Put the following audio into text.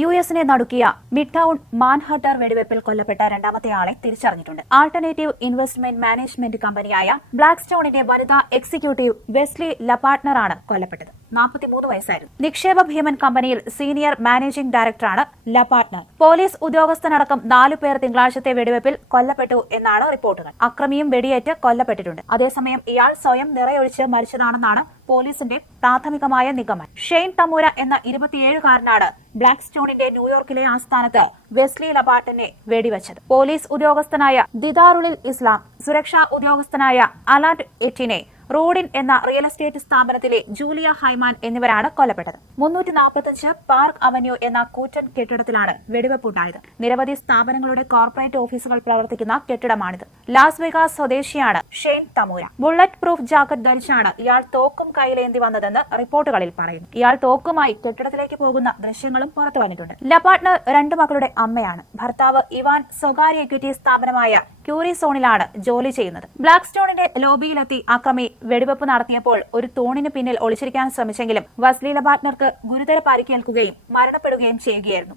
U എസിനെ നടുക്കിയ mid town മാൻഹട്ടർ വെടിവെപ്പിൽ കൊല്ലപ്പെട്ട രണ്ടാമത്തെ ആളെ തിരിച്ചറിഞ്ഞിട്ടുണ്ട്. ആൾട്ടർനേറ്റീവ് ഇൻവെസ്റ്റ്മെന്റ് മാനേജ്മെന്റ് കമ്പനിയായ ബ്ലാക്ക് സ്റ്റോണിന്റെ വനിതാ എക്സിക്യൂട്ടീവ് വെസ്ലി ലപാർട്ട്ണറാണ് കൊല്ലപ്പെട്ടത്. നാൽപ്പത്തിമൂന്ന് വയസ്സായിരുന്നു. നിക്ഷേപ ഭീമൻ കമ്പനിയിൽ സീനിയർ മാനേജിംഗ് ഡയറക്ടറാണ് ലപാർട്ട്ണർ പോലീസ് ഉദ്യോഗസ്ഥനടക്കം നാലു പേർ തിങ്കളാഴ്ചത്തെ വെടിവെപ്പിൽ കൊല്ലപ്പെട്ടു എന്നാണ് റിപ്പോർട്ടുകൾ. അക്രമിയും വെടിയേറ്റ് കൊല്ലപ്പെട്ടിട്ടുണ്ട്. അതേസമയം ഇയാൾ സ്വയം നിറയൊഴിച്ച് മരിച്ചതാണെന്നാണ് പോലീസിന്റെ പ്രാഥമികമായ നിഗമനം. ഷെയ്ൻ തമൂര എന്ന ഇരുപത്തിയേഴുകാരനാണ് ബ്ലാക്ക് സ്റ്റോണിന്റെ ന്യൂയോർക്കിലെ ആസ്ഥാനത്ത് വെസ്ലി ലബാട്ടിനെ വെടിവെച്ചത്. പോലീസ് ഉദ്യോഗസ്ഥനായ ദിദാറുളിൽ ഇസ്ലാം സുരക്ഷാ ഉദ്യോഗസ്ഥനായ അലാറ്റ് എറ്റിനെ റോഡിൻ എന്ന റിയൽ എസ്റ്റേറ്റ് സ്ഥാപനത്തിലെ ജൂലിയ ഹൈമാൻ എന്നിവരാണ് കൊല്ലപ്പെട്ടത്. മുന്നൂറ്റി നാൽപ്പത്തഞ്ച് പാർക്ക് അവന്യൂ എന്ന കൂറ്റൻ കെട്ടിടത്തിലാണ് വെടിവെപ്പുണ്ടായത്. നിരവധി സ്ഥാപനങ്ങളുടെ കോർപ്പറേറ്റ് ഓഫീസുകൾ പ്രവർത്തിക്കുന്ന കെട്ടിടമാണിത്. ലാസ് വെഗാസ് സ്വദേശിയാണ് Shane Tamura. Bullet proof jacket ധരിച്ചാണ് ഇയാൾ തോക്കും കയ്യിലേന്തി വന്നതെന്ന് റിപ്പോർട്ടുകളിൽ പറയുന്നു. ഇയാൾ തോക്കുമായി കെട്ടിടത്തിലേക്ക് പോകുന്ന ദൃശ്യങ്ങളും പുറത്തു വന്നിട്ടുണ്ട് ലപാട്ട്നർ രണ്ടു മക്കളുടെ അമ്മയാണ്. ഭർത്താവ് ഇവാൻ സ്വകാര്യ എക്വിറ്റി സ്ഥാപനമായ ക്യൂറി സോണിലാണ് ജോലി ചെയ്യുന്നത്. ബ്ലാക്ക് സ്റ്റോണിന്റെ ലോബിയിലെത്തി അക്രമി വെടിവെപ്പ് നടത്തിയപ്പോൾ ഒരു തൂണിന് പിന്നിൽ ഒളിച്ചിരിക്കാൻ ശ്രമിച്ചെങ്കിലും വസ്ലീല പാർട്ട്ണർക്ക് ഗുരുതര പരിക്കേൽക്കുകയും മരണപ്പെടുകയും ചെയ്യുകയായിരുന്നു.